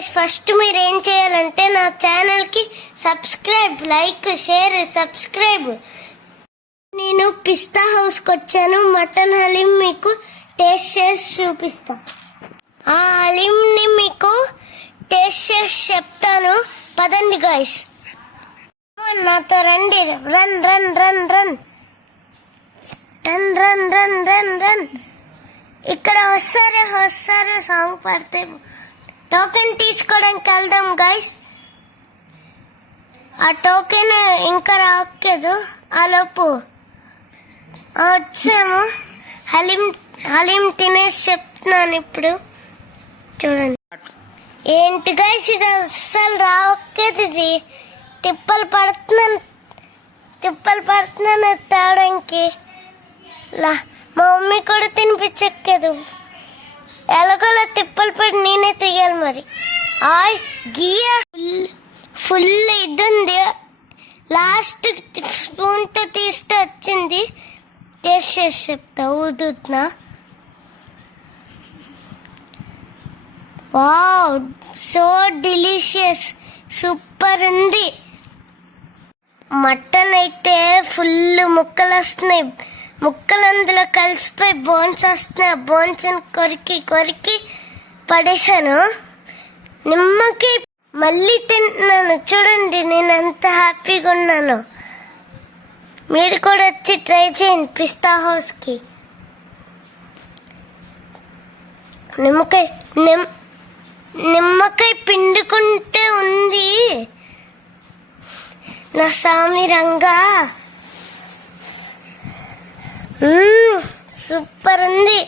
Guys, first మీరు ఏం చేయాలంటే నా ఛానల్కి సబ్స్క్రైబ్, లైక్, షేర్, సబ్స్క్రైబ్. నేను పిస్తా హౌస్కి వచ్చాను. మటన్ హలీం మీకు టేస్ట్ చేసి చూపిస్తా. ఆ హలీంని మీకు టేస్ట్ చేసి చెప్తాను. పదండి గైస్, నాతో రండి. Run run run run run run run run run. ఇక్కడ వస్తారు సాంగ్ పడితే టోకెన్ తీసుకోవడానికి వెళ్దాం గైస్. ఆ టోకెన్ ఇంకా రాలేదు. ఆ లోపు వచ్చాము. హలీం తినేసి చెప్తున్నాను ఇప్పుడు. చూడండి ఏంటి గైస్, ఇది అస్సలు రావట్లేదు. ఇది తిప్పలు పడుతున్నాను తాగడానికి. మా మమ్మీ కూడా తినిపించక్కదు. ఎలాగోలా తిప్పలు పడి నేనే తీయాలి మరి. గీయ ఫుల్ ఇది ఉంది. లాస్ట్ స్పూన్తో తీస్తే వచ్చింది. టేస్ట్ చేసి చెప్తా. ఊదుతున్నా. వావ్, సో డెలిషియస్, సూపర్ ఉంది. మటన్ అయితే ఫుల్ ముక్కలు వస్తున్నాయి. ముక్కలు అందులో కలిసిపోయి బోన్స్ వస్తున్నాయి. ఆ బోన్స్ కొరికి పడేసాను. నిమ్మకి మళ్ళీ తింటున్నాను. చూడండి నేను ఎంత హ్యాపీగా ఉన్నాను. మీరు కూడా వచ్చి ట్రై చేయండి పిస్తా హౌస్కి. నిమ్మకాయ పిండుకుంటే ఉంది నా సామి రంగా. సూపర్ ఉంది.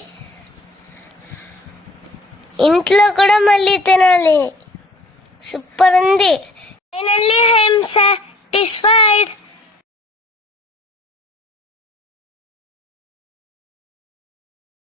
ఇంట్లో కూడా మళ్ళీ తినాలి. సూపర్ ఉంది. Finally I'm satisfied.